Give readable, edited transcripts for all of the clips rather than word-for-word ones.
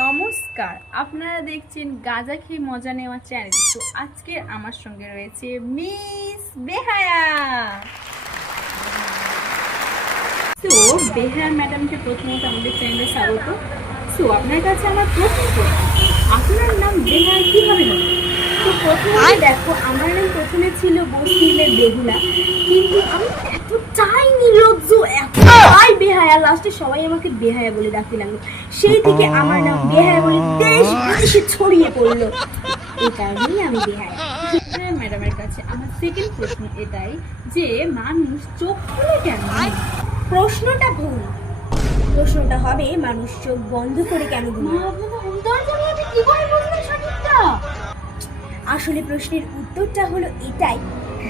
নমস্কার, আপনারা দেখছেন গাঁজা খেয়ে মজা নেওয়া চ্যানেল। তো আজকে আমার সঙ্গে রয়েছে মিস বেহায়া। তো বেহায়া ম্যাডামকে প্রথমত আমাদের চ্যানেলে স্বাগত। তো আপনার কাছে আমার প্রশ্ন, আপনার নাম বেহায়া কিভাবে হলো? তো প্রথমে দেখো, আমার নাম প্রথমে ছিল বস্তিলের বেহুলা, কিন্তু আমি এতটাই নির্লজ্জ, এতটাই বেহায়া, লাস্টে সবাই আমাকে বেহায়া বলে ডাকতে লাগলো। সেই থেকে আমার নাম বেহায়া বলে দেশ বিদেশে ছড়িয়ে পড়লো। এই কারণেই আমি বেহায়া। ম্যাডামের কাছে আমার সেকেন্ড প্রশ্ন এটাই যে মানুষ চোখ খুলে কেন? প্রশ্নটা ভুল। প্রশ্নটা হবে মানুষ চোখ বন্ধ করে কেন ঘুমায়। আসলে প্রশ্নের উত্তরটা হলো এটাই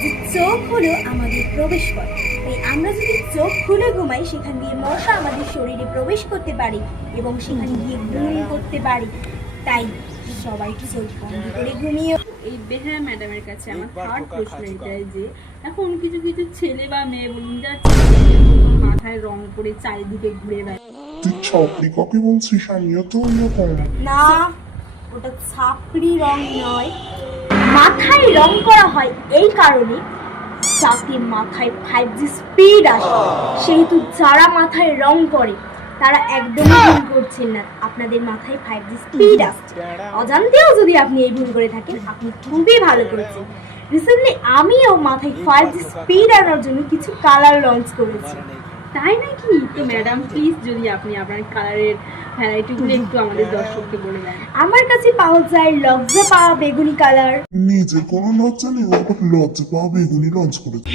যে চোখ হলো আমাদের প্রবেশ পথ। তাই আমরা যদি চোখ খুলে ঘুমাই, সেখান দিয়ে মশা আমাদের শরীরে প্রবেশ করতে পারে এবং সেখানে গিয়ে গুণ করতে পারে। তাই সবাইকে চোখ বন্ধ করে ঘুমিয়ে। এই বেহায়া ম্যাডামের কাছে আমার থার্ড প্রশ্ন এটাই যে এখন কিছু কিছু ছেলে বা মেয়ে বলুন যা মাথায় রং করে চারিদিকে ঘুরে বেড়ায়। তুই ছাপড়ি কাকে বলছিস? আমিও তো ওরকম। না, ওটা ছাপড়ি রং নয়। মাথায় রং করা হয় এই কারণে যাতে মাথায় 5G স্পিড আসে। সেহেতু যারা মাথায় রং করে তারা একদমই ভুল করছেন না। আপনাদের মাথায় 5G স্পিড আসছে, অজান্তেও যদি আপনি এই ভুল করে থাকেন, আপনি খুবই ভালো করেছেন। রিসেন্টলি আমিও মাথায় 5G স্পিড আনার জন্য কিছু কালার লঞ্চ করেছি। তাই নাকি? তো ম্যাডাম প্লিজ যদি আপনি আপনার কালারের ভ্যারাইটিগুলো একটু আমাদের দর্শককে বলে দেন। আমার কাছে পাওয়া যায় লজ্জা পাওয়া বেগুনি কালার, নিজের কোনো লজ্জা নেই, ওটা লজ্জা পাওয়া বেগুনি লঞ্চ করেছে।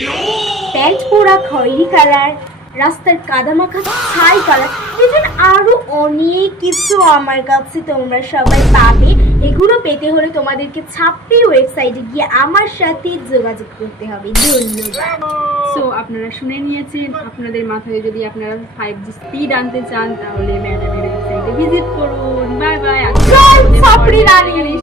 প্যান্ট পোড়া খয়েরি কালার, রাস্তার কাদামাখা ছাই কালার, ইভেন আরো অনেক কিছু আমার কাছে তোমরা সবাই পাবে। এগুলো পেতে হলে তোমাদেরকে ছাপড়ি ওয়েবসাইটে গিয়ে আমার সাথে যোগাযোগ করতে হবে। ধন্যবাদ। সো আপনারা শুনে নিয়েছেন, আপনাদের মাথায় যদি আপনারা 5G স্পিড আনতে চান তাহলে ম্যাডামের ওয়েবসাইটে ভিজিট করুন। Bye bye. ছাপড়ি রানী।